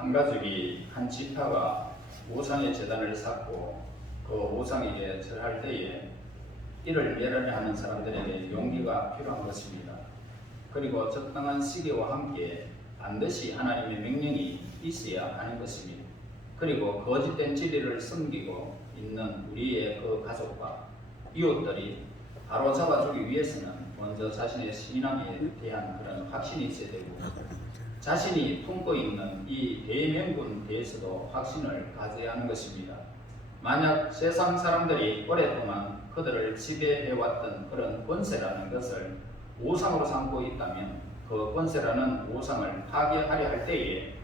한 가족이 한 지파가 우상의 제단을 쌓고 그 우상에게 절할 때에 이를 멸하는 사람들에게 용기가 필요한 것입니다. 그리고 적당한 시기와 함께 반드시 하나님의 명령이 있어야 하는 것입니다. 그리고 거짓된 진리를 섬기고 있는 우리의 그 가족과 이웃들이 바로잡아주기 위해서는 먼저 자신의 신앙에 대한 그런 확신이 있어야 되고, 자신이 품고 있는 이 대명분에 대해서도 확신을 가져야 하는 것입니다. 만약 세상 사람들이 오랫동안 그들을 지배해왔던 그런 권세라는 것을 우상으로 삼고 있다면 그 권세라는 우상을 파괴하려 할 때에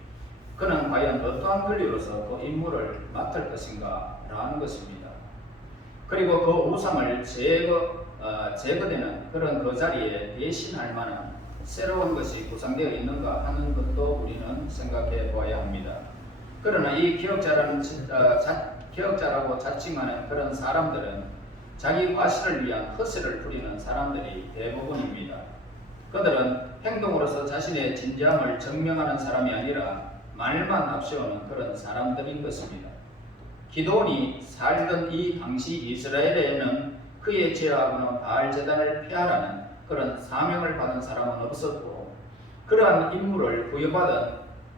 그는 과연 어떠한 권리로서 그 임무를 맡을 것인가 라는 것입니다. 그리고 그 우상을 제거되는 그런 그 자리에 대신할 만한 새로운 것이 구상되어 있는가 하는 것도 우리는 생각해 보아야 합니다. 그러나 이 기억자라고 자칭하는 그런 사람들은 자기 과실을 위한 허세를 부리는 사람들이 대부분입니다. 그들은 행동으로서 자신의 진지함을 증명하는 사람이 아니라 말만 앞세우는 그런 사람들인 것입니다. 기드온이 살던 이 당시 이스라엘에는 그의 죄악으로 바알 제단을 폐하라는 그런 사명을 받은 사람은 없었고, 그러한 임무를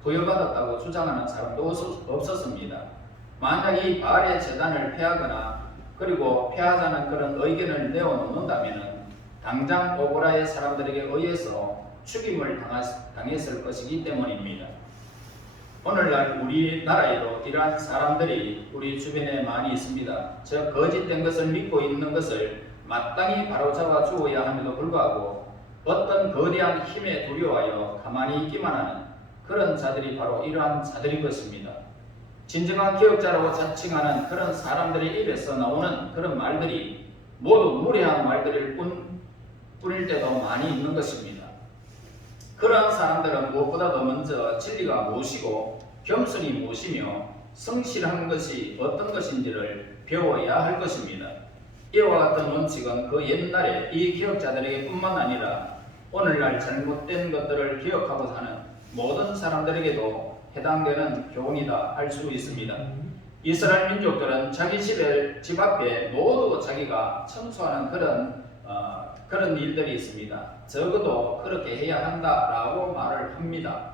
부여받았다고 주장하는 사람도 없었습니다. 만약 이 바알의 제단을 폐하거나 그리고 폐하자는 그런 의견을 내어놓는다면 당장 오고라의 사람들에게 의해서 죽임을 당했을 것이기 때문입니다. 오늘날 우리나라에도 이러한 사람들이 우리 주변에 많이 있습니다. 저 거짓된 것을 믿고 있는 것을 마땅히 바로잡아 주어야 함에도 불구하고 어떤 거대한 힘에 두려워하여 가만히 있기만 하는 그런 자들이 바로 이러한 자들인 것입니다. 진정한 기억자라고 자칭하는 그런 사람들의 입에서 나오는 그런 말들이 모두 무례한 말들일 뿐일 때도 많이 있는 것입니다. 그러한 사람들은 무엇보다도 먼저 진리가 무엇이고 겸손이 무엇이며 성실한 것이 어떤 것인지를 배워야 할 것입니다. 이와 같은 원칙은 그 옛날에 이 기억자들에게 뿐만 아니라 오늘날 잘못된 것들을 기억하고 사는 모든 사람들에게도 해당되는 교훈이다 할 수 있습니다. 이스라엘 민족들은 자기 집 앞에 모두 자기가 청소하는 그런 일들이 있습니다. 적어도 그렇게 해야 한다라고 말을 합니다.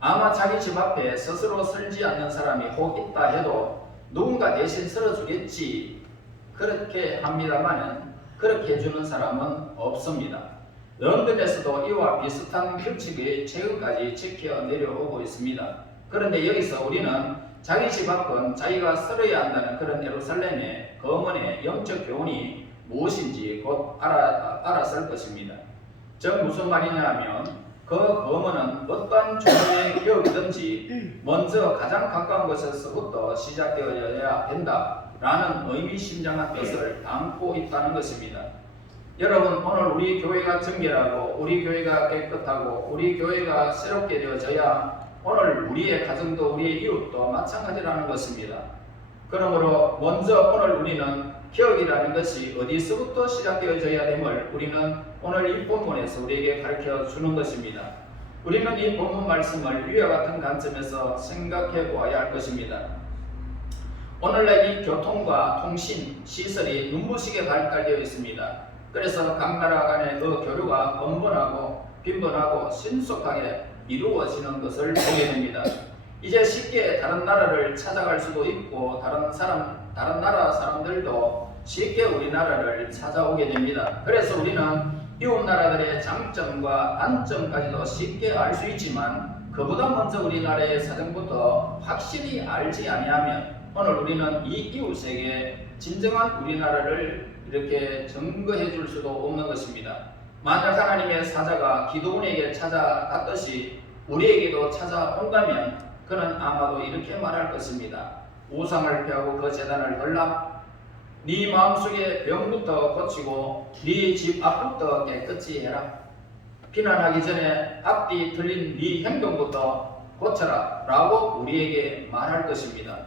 아마 자기 집 앞에 스스로 설지 않는 사람이 혹 있다 해도 누군가 대신 설어주겠지 그렇게 합니다만은 그렇게 해주는 사람은 없습니다. 런던에서도 이와 비슷한 규칙이 최근까지 지켜 내려오고 있습니다. 그런데 여기서 우리는 자기 집 앞은 자기가 설어야 한다는 그런 예루살렘의 거문의 영적 교훈이 무엇인지 곧 알았을 것입니다. 즉 무슨 말이냐 하면 그 거문은 어떠한 종류의 기업이든지 먼저 가장 가까운 곳에서부터 시작되어야 된다라는 의미심장한 뜻을 담고 있다는 것입니다. 여러분, 오늘 우리 교회가 정결하고 우리 교회가 깨끗하고 우리 교회가 새롭게 되어져야 오늘 우리의 가정도 우리의 이웃도 마찬가지라는 것입니다. 그러므로 먼저 오늘 우리는 기억이라는 것이 어디서부터 시작되어져야 됨을 우리는 오늘 이 본문에서 우리에게 가르쳐 주는 것입니다. 우리는 이 본문 말씀을 위와 같은 관점에서 생각해 보아야 할 것입니다. 오늘날 이 교통과 통신 시설이 눈부시게 발달되어 있습니다. 그래서 각 나라 간의 그 교류가 빈번하고 신속하게 이루어지는 것을 보게 됩니다. 이제 쉽게 다른 나라를 찾아갈 수도 있고 다른 나라 사람들도 쉽게 우리나라를 찾아오게 됩니다. 그래서 우리는 이웃 나라들의 장점과 단점까지도 쉽게 알 수 있지만 그보다 먼저 우리나라의 사정부터 확실히 알지 아니하면 오늘 우리는 이 이웃에게 진정한 우리나라를 이렇게 증거해 줄 수도 없는 것입니다. 만약 하나님의 사자가 기드온에게 찾아갔듯이 우리에게도 찾아온다면 그는 아마도 이렇게 말할 것입니다. 우상을 폐하고 그 제단을 헐라. 네 마음속에 병부터 고치고 네 집 앞부터 깨끗이 해라. 비난하기 전에 앞뒤 틀린 네 행동부터 고쳐라 라고 우리에게 말할 것입니다.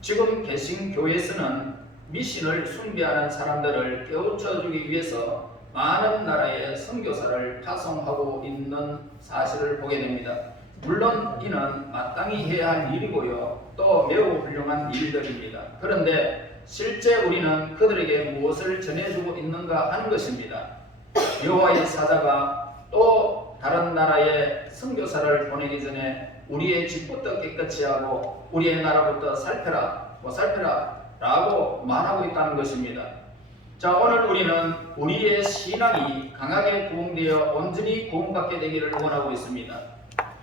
지금 개신교에서는 미신을 숭배하는 사람들을 깨우쳐주기 위해서 많은 나라의 선교사를 파송하고 있는 사실을 보게 됩니다. 물론 이는 마땅히 해야 할 일이고요. 또 매우 훌륭한 일들입니다. 그런데 실제 우리는 그들에게 무엇을 전해주고 있는가 하는 것입니다. 여호와의 사자가 또 다른 나라에 선교사를 보내기 전에 우리의 집부터 깨끗이 하고 우리의 나라부터 살펴라 라고 말하고 있다는 것입니다. 자, 오늘 우리는 우리의 신앙이 강하게 부흥되어 온전히 구원받게 되기를 원하고 있습니다.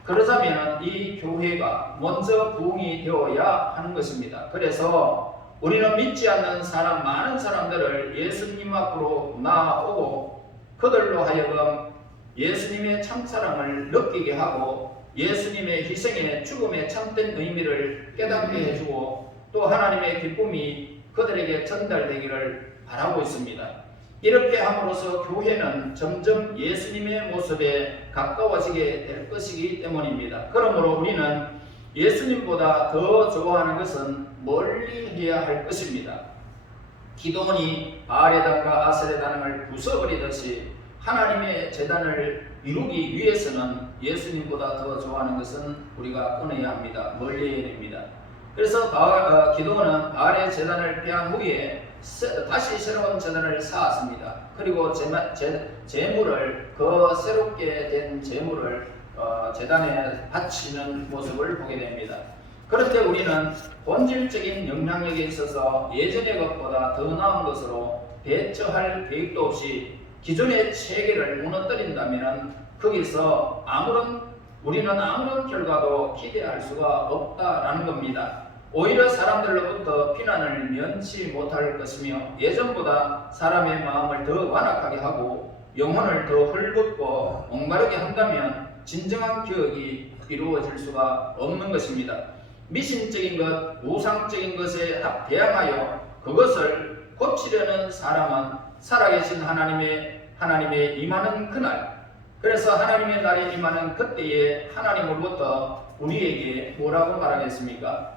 그러자면 이 교회가 먼저 부흥이 되어야 하는 것입니다. 그래서 우리는 믿지 않는 사람, 많은 사람들을 예수님 앞으로 나아오고 그들로 하여금 예수님의 참사랑을 느끼게 하고 예수님의 희생의 죽음의 참된 의미를 깨닫게 해주고 또 하나님의 기쁨이 그들에게 전달되기를 바라고 있습니다. 이렇게 함으로써 교회는 점점 예수님의 모습에 가까워지게 될 것이기 때문입니다. 그러므로 우리는 예수님보다 더 좋아하는 것은 멀리 해야 할 것입니다. 기도원이 바알의 단과 아셀의 단을 부숴버리듯이 하나님의 제단을 이루기 위해서는 예수님보다 더 좋아하는 것은 우리가 끊어야 합니다. 멀리 해야 됩니다. 그래서 기도원은 바알의 제단을 폐한 후에 다시 새로운 제단을 쌓았습니다. 그리고 제물을 그 새롭게 된 제물을 제단에 바치는 모습을 보게 됩니다. 그런데 우리는 본질적인 영향력에 있어서 예전의 것보다 더 나은 것으로 대처할 계획도 없이 기존의 체계를 무너뜨린다면 거기서 우리는 아무런 결과도 기대할 수가 없다라는 겁니다. 오히려 사람들로부터 비난을 면치 못할 것이며 예전보다 사람의 마음을 더 완악하게 하고 영혼을 더 헐벗고 목마르게 한다면 진정한 개혁이 이루어질 수가 없는 것입니다. 미신적인 것, 우상적인 것에 대항하여 그것을 고치려는 사람은 살아계신 하나님의 임하는 그날, 그래서 하나님의 날이 임하는 그때에 하나님으로부터 우리에게 뭐라고 말하겠습니까?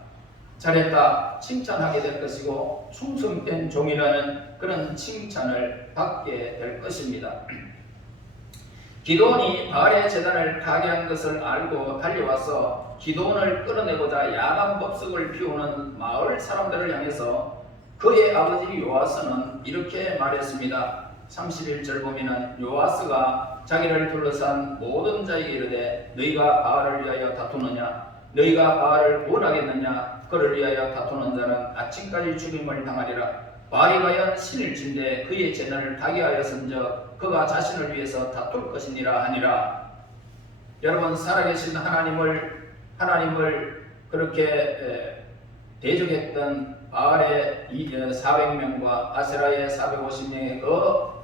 잘했다 칭찬하게 될 것이고 충성된 종이라는 그런 칭찬을 받게 될 것입니다. 기도원이 바알의 제단을 파괴한 것을 알고 달려와서 기도원을 끌어내고자 야간 법석을 피우는 마을 사람들을 향해서 그의 아버지 요아스는 이렇게 말했습니다. 31절 보면은 요아스가 자기를 둘러싼 모든 자에게 이르되 너희가 바알을 위하여 다투느냐? 너희가 바알을 구원하겠느냐? 그를 위하여 다투는 자는 아침까지 죽임을 당하리라. 바알이 과연 신일진데 그의 재난을 타개하였은즉 그가 자신을 위해서 다툴 것이니라 하니라. 여러분, 살아계신 하나님을 그렇게 대적했던 바알의 400명과 아세라의 450명의 그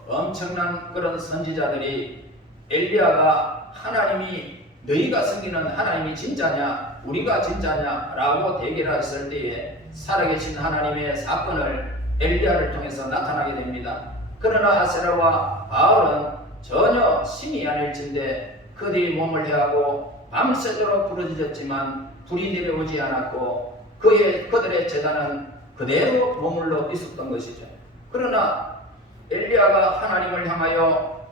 엄청난 그런 선지자들이 엘리야가 하나님이 너희가 섬기는 하나님이 진짜냐 우리가 진짜냐 라고 대결했을 때에 살아계신 하나님의 사건을 엘리야를 통해서 나타나게 됩니다. 그러나 아세라와 바알은 전혀 신이 아닐진데 그들이 몸을 해하고 밤새도록 부르짖었지만 불이 내려오지 않았고 그들의 제단은 그대로 머물러 있었던 것이죠. 그러나 엘리야가 하나님을 향하여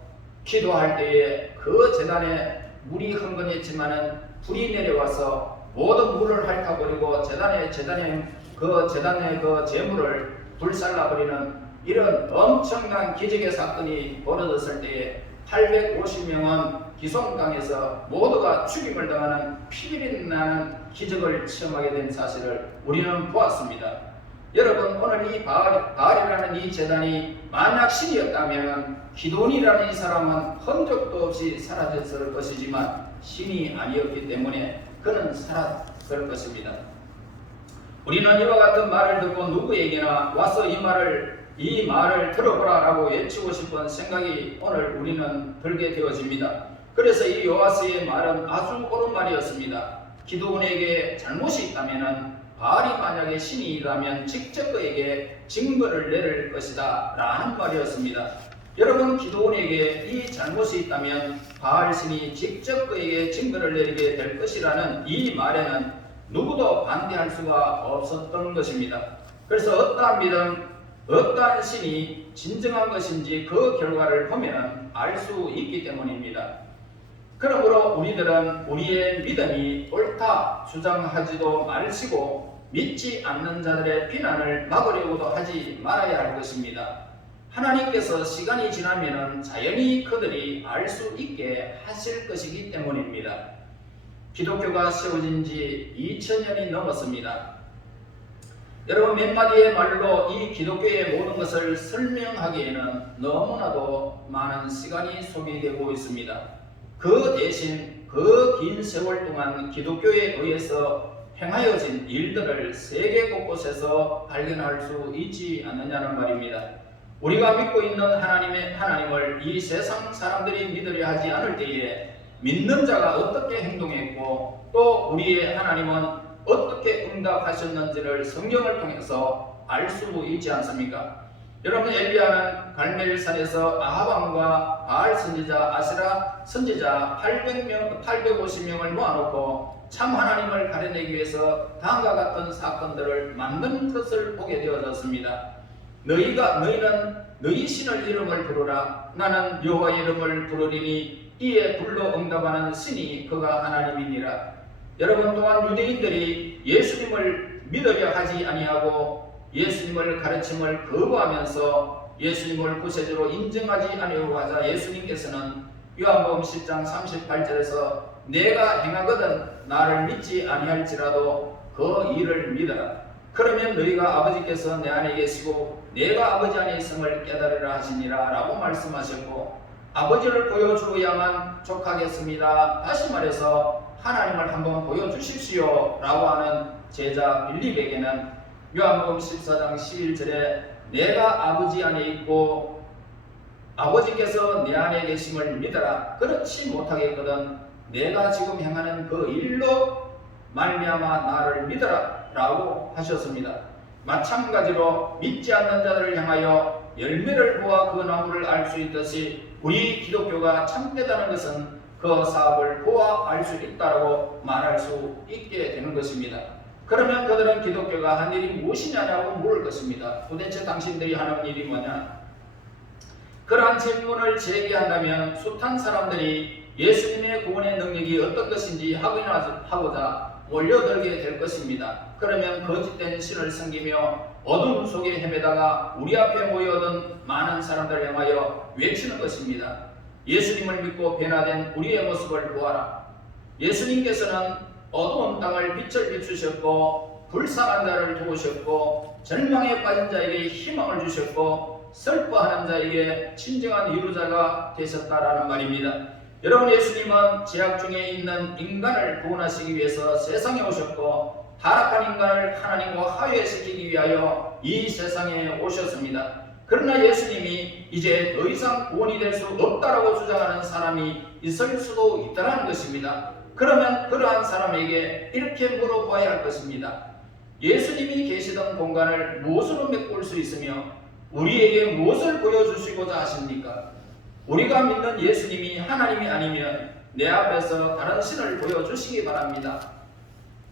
기도할 때에 그 제단에 물이 흥건했지만은 불이 내려와서 모든 물을 핥아버리고 제단의 그 제물을 불살라버리는 이런 엄청난 기적의 사건이 벌어졌을 때에 850명은 기송강에서 모두가 죽임을 당하는 피비린 나는 기적을 체험하게 된 사실을 우리는 보았습니다. 여러분, 오늘 이 바알이라는 이 제단이 만약 신이었다면 기도원이라는 이 사람은 흔적도 없이 사라졌을 것이지만 신이 아니었기 때문에 그는 살았을 것입니다. 우리는 이와 같은 말을 듣고 누구에게나 와서 이 말을 들어보라 라고 외치고 싶은 생각이 오늘 우리는 들게 되어집니다. 그래서 이 요아스의 말은 아주 옳은 말이었습니다. 기도원에게 잘못이 있다면 바알이 만약에 신이라면 직접 그에게 징벌을 내릴 것이다 라는 말이었습니다. 여러분, 기도원에게 이 잘못이 있다면 바알 신이 직접 그에게 징벌을 내리게 될 것이라는 이 말에는 누구도 반대할 수가 없었던 것입니다. 그래서 어떠한 믿음, 어떠한 신이 진정한 것인지 그 결과를 보면 알 수 있기 때문입니다. 그러므로 우리들은 우리의 믿음이 옳다 주장하지도 말시고 믿지 않는 자들의 비난을 막으려고도 하지 말아야 할 것입니다. 하나님께서 시간이 지나면 자연히 그들이 알 수 있게 하실 것이기 때문입니다. 기독교가 세워진 지 2000년이 넘었습니다. 여러분, 몇 마디의 말로 이 기독교의 모든 것을 설명하기에는 너무나도 많은 시간이 소비되고 있습니다. 그 대신 그 긴 세월 동안 기독교에 의해서 행하여진 일들을 세계 곳곳에서 발견할 수 있지 않느냐는 말입니다. 우리가 믿고 있는 하나님을 이 세상 사람들이 믿으려 하지 않을 때에 믿는 자가 어떻게 행동했고 또 우리의 하나님은 어떻게 응답하셨는지를 성경을 통해서 알 수 있지 않습니까? 여러분, 엘리야는 갈멜산에서 아합왕과 바알 선지자, 아세라 선지자 850명을 모아놓고 참 하나님을 가려내기 위해서 다음과 같은 사건들을 만든 것을 보게 되어졌습니다. 너희는 너희 신의 이름을 부르라. 나는 여호와의 이름을 부르리니 이에 불러 응답하는 신이 그가 하나님이니라. 여러분, 또한 유대인들이 예수님을 믿으려 하지 아니하고 예수님을 가르침을 거부하면서 예수님을 구세주로 인정하지 아니하고 하자 예수님께서는 요한복음 10장 38절에서 내가 행하거든 나를 믿지 아니할지라도 그 일을 믿어라. 그러면 너희가 아버지께서 내 안에 계시고 내가 아버지 안에 있음을 깨달으라 하시니라 라고 말씀하셨고, 아버지를 보여주어야만 족하겠습니다. 다시 말해서 하나님을 한번 보여주십시오 라고 하는 제자 빌립에게는 요한복음 14장 11절에 내가 아버지 안에 있고 아버지께서 내 안에 계심을 믿어라. 그렇지 못하겠거든 내가 지금 행하는 그 일로 말미암아 나를 믿어라 라고 하셨습니다. 마찬가지로 믿지 않는 자들을 향하여 열매를 보아 그 나무를 알 수 있듯이 우리 기독교가 참되다는 것은 그 사업을 보아 알 수 있다고 말할 수 있게 되는 것입니다. 그러면 그들은 기독교가 한 일이 무엇이냐고 물을 것입니다. 도대체 당신들이 하는 일이 뭐냐? 그러한 질문을 제기한다면 숱한 사람들이 예수님의 구원의 능력이 어떤 것인지 확인하고자 몰려들게 될 것입니다. 그러면 거짓된 신을 섬기며 어둠 속에 헤매다가 우리 앞에 모여든 많은 사람들을 향하여 외치는 것입니다. 예수님을 믿고 변화된 우리의 모습을 보아라. 예수님께서는 어두운 땅을 빛을 비추셨고 불쌍한 자를 도우셨고 절망에 빠진 자에게 희망을 주셨고 슬퍼하는 자에게 친정한 위로자가 되셨다라는 말입니다. 여러분, 예수님은 죄악 중에 있는 인간을 구원하시기 위해서 세상에 오셨고 타락한 인간을 하나님과 화해시키기 위하여 이 세상에 오셨습니다. 그러나 예수님이 이제 더 이상 구원이 될 수 없다라고 주장하는 사람이 있을 수도 있다는 것입니다. 그러면 그러한 사람에게 이렇게 물어봐야 할 것입니다. 예수님이 계시던 공간을 무엇으로 메꿀 수 있으며 우리에게 무엇을 보여주시고자 하십니까? 우리가 믿는 예수님이 하나님이 아니면 내 앞에서 다른 신을 보여주시기 바랍니다.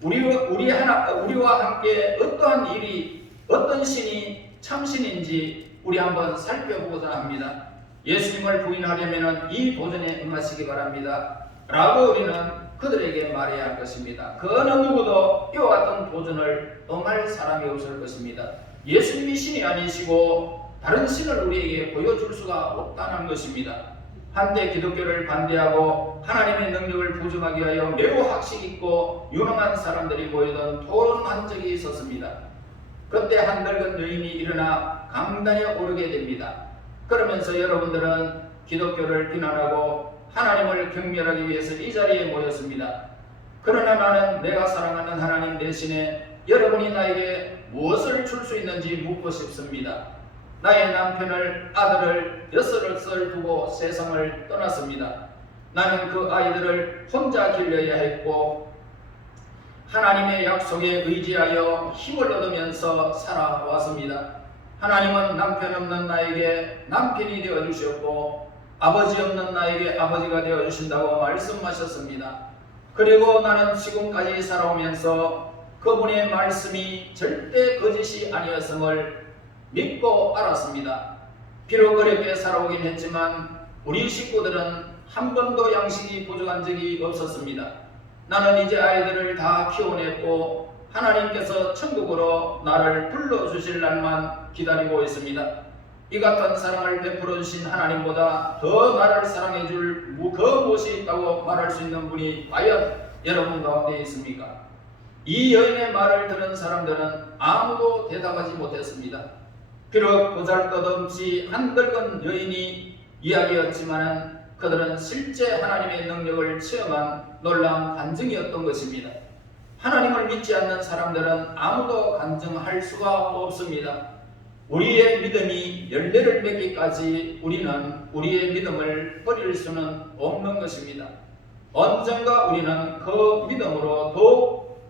우리와 함께 어떠한 일이, 어떤 신이 참신인지 우리 한번 살펴보고자 합니다. 예수님을 부인하려면 이 도전에 응하시기 바랍니다 라고 우리는 그들에게 말해야 할 것입니다. 그 어느 누구도 이와 같은 도전을 응할 사람이 없을 것입니다. 예수님이 신이 아니시고 다른 신을 우리에게 보여줄 수가 없다는 것입니다. 한때 기독교를 반대하고 하나님의 능력을 부정하기 위하여 매우 학식 있고 유능한 사람들이 모이던 토론한 적이 있었습니다. 그때 한 늙은 여인이 일어나 강단에 오르게 됩니다. 그러면서 여러분들은 기독교를 비난하고 하나님을 경멸하기 위해서 이 자리에 모였습니다. 그러나 나는 내가 사랑하는 하나님 대신에 여러분이 나에게 무엇을 줄 수 있는지 묻고 싶습니다. 나의 남편을, 아들을 6을 두고 세상을 떠났습니다. 나는 그 아이들을 혼자 길러야 했고 하나님의 약속에 의지하여 힘을 얻으면서 살아왔습니다. 하나님은 남편 없는 나에게 남편이 되어주셨고 아버지 없는 나에게 아버지가 되어주신다고 말씀하셨습니다. 그리고 나는 지금까지 살아오면서 그분의 말씀이 절대 거짓이 아니었음을 믿고 알았습니다. 비록 어렵게 살아오긴 했지만 우리 식구들은 한 번도 양식이 부족한 적이 없었습니다. 나는 이제 아이들을 다 키워냈고 하나님께서 천국으로 나를 불러주실 날만 기다리고 있습니다. 이 같은 사랑을 베풀어 주신 하나님보다 더 나를 사랑해 줄 그 무엇이 있다고 말할 수 있는 분이 과연 여러분 가운데 있습니까? 이 여인의 말을 들은 사람들은 아무도 대답하지 못했습니다. 비록 보잘것없이 한늙은 여인이 이야기였지만 그들은 실제 하나님의 능력을 체험한 놀라운 간증이었던 것입니다. 하나님을 믿지 않는 사람들은 아무도 간증할 수가 없습니다. 우리의 믿음이 열매를 맺기까지 우리는 우리의 믿음을 버릴 수는 없는 것입니다. 언젠가 우리는 그 믿음으로 더욱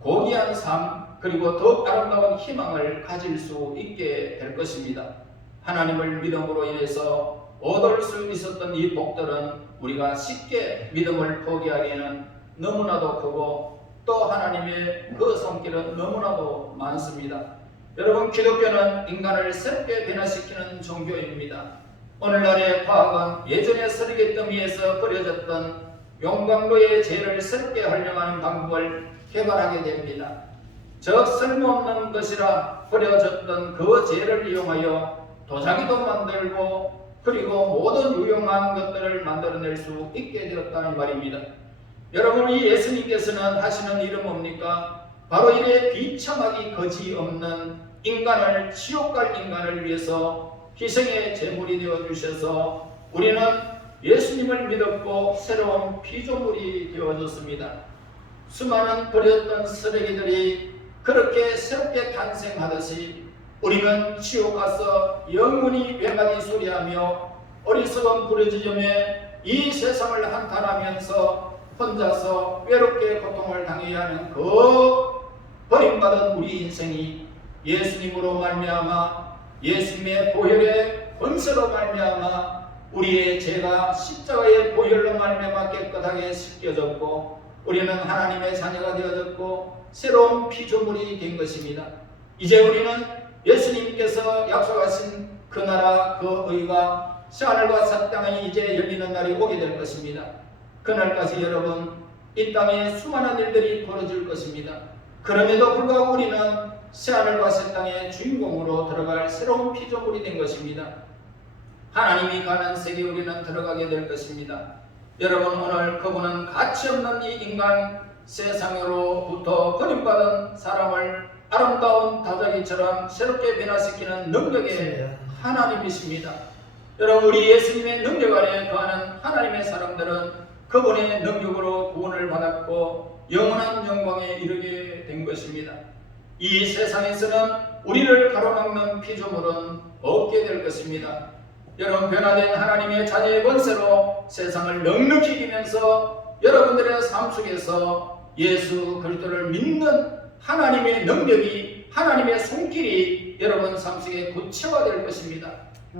고귀한 삶 그리고 더욱 아름다운 희망을 가질 수 있게 될 것입니다. 하나님을 믿음으로 인해서 얻을 수 있었던 이 복들은 우리가 쉽게 믿음을 포기하기에는 너무나도 크고 또 하나님의 그 손길은 너무나도 많습니다. 여러분, 기독교는 인간을 새롭게 변화시키는 종교입니다. 오늘날의 과학은 예전의 쓰레기 더미에서 버려졌던 용광로의 재를 새롭게 활용하는 방법을 개발하게 됩니다. 저 쓸모없는 것이라 버려졌던 그 재를 이용하여 도자기도 만들고 그리고 모든 유용한 것들을 만들어낼 수 있게 되었다는 말입니다. 여러분, 이 예수님께서는 하시는 일은 뭡니까? 바로 이래 비참하기 거지없는 인간을, 지옥 갈 인간을 위해서 희생의 제물이 되어 주셔서 우리는 예수님을 믿었고 새로운 피조물이 되어졌습니다. 수많은 버렸던 쓰레기들이 그렇게 새롭게 탄생하듯이 우리는 지옥 가서 영원히 외마디 소리하며 어리석은 부르짖음에 이 세상을 한탄하면서 혼자서 외롭게 고통을 당해야 하는 그 버림받은 우리 인생이 예수님으로 말미암아 예수님의 보혈의 권세로 말미암아 우리의 죄가 십자가의 보혈로 말미암아 깨끗하게 씻겨졌고 우리는 하나님의 자녀가 되어졌고 새로운 피조물이 된 것입니다. 이제 우리는 예수님께서 약속하신 그 나라 그 의가 하늘과 새 땅이 이제 열리는 날이 오게 될 것입니다. 그날까지 여러분, 이 땅에 수많은 일들이 벌어질 것입니다. 그럼에도 불구하고 우리는 새하늘과 새 땅의 주인공으로 들어갈 새로운 피조물이 된 것입니다. 하나님이 가는 세계에 우리는 들어가게 될 것입니다. 여러분, 오늘 그분은 가치없는 이 인간 세상으로부터 버림받은 사람을 아름다운 다자기처럼 새롭게 변화시키는 능력의 하나님이십니다. 여러분, 우리 예수님의 능력 아래 거하는 하나님의 사람들은 그분의 능력으로 구원을 받았고 영원한 영광에 이르게 된 것입니다. 이 세상에서는 우리를 가로막는 피조물은 없게 될 것입니다. 여러분, 변화된 하나님의 자녀의 권세로 세상을 넉넉히 이기면서 여러분들의 삶 속에서 예수 그리스도를 믿는 하나님의 능력이, 하나님의 손길이 여러분 삶 속에 구체화될 것입니다.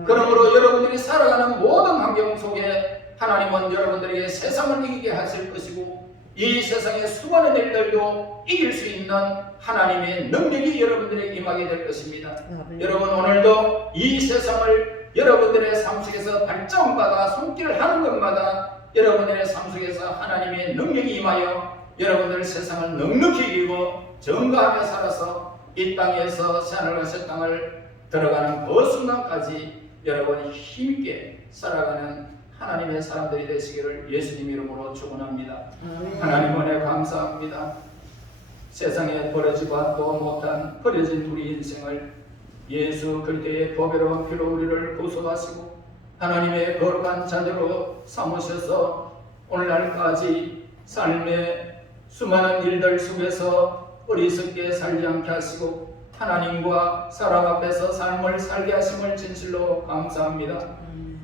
그러므로 여러분들이 살아가는 모든 환경 속에 하나님은 여러분들에게 세상을 이기게 하실 것이고 이 세상의 수많은 일들도 이길 수 있는 하나님의 능력이 여러분들에게 임하게 될 것입니다. 여러분, 오늘도 이 세상을 여러분들의 삶 속에서 발전받아 손길을 하는 것마다 여러분들의 삶 속에서 하나님의 능력이 임하여 여러분들 세상을 넉넉히 이기고 정가하며 살아서 이 땅에서 새하늘과 새 땅을 들어가는 그 순간까지 여러분이 힘있게 살아가는 하나님의 사람들이 되시기를 예수님 이름으로 축원합니다. 하나님 은혜 감사합니다. 세상에 버려지고도 못한 버려진 우리 인생을 예수 그리스도의 보배로운 피로 우리를 구속하시고 하나님의 거룩한 자녀로 삼으셔서 오늘날까지 삶의 수많은 일들 속에서 어리석게 살지 않게 하시고 하나님과 사람 앞에서 삶을 살게 하심을 진실로 감사합니다.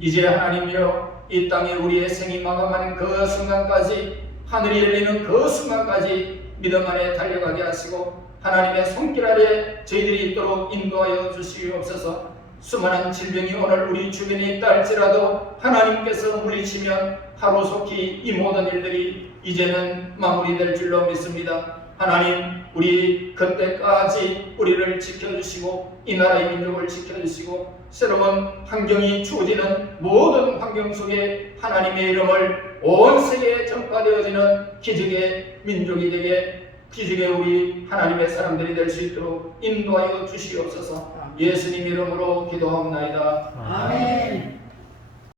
이제 하나님이여, 이 땅에 우리의 생이 마감하는 그 순간까지, 하늘이 열리는 그 순간까지 믿음 안에 달려가게 하시고 하나님의 손길 아래 저희들이 있도록 인도하여 주시옵소서. 수많은 질병이 오늘 우리 주변에 있다 할지라도 하나님께서 물리치면 하루속히 이 모든 일들이 이제는 마무리될 줄로 믿습니다. 하나님, 우리 그때까지 우리를 지켜주시고 이 나라의 민족을 지켜주시고 새로운 환경이 주어지는 모든 환경 속에 하나님의 이름을 온 세계에 전파되어지는 기적의 민족이 되게, 기적의 우리 하나님의 사람들이 될 수 있도록 인도하여 주시옵소서. 예수님 이름으로 기도하옵나이다. 아멘.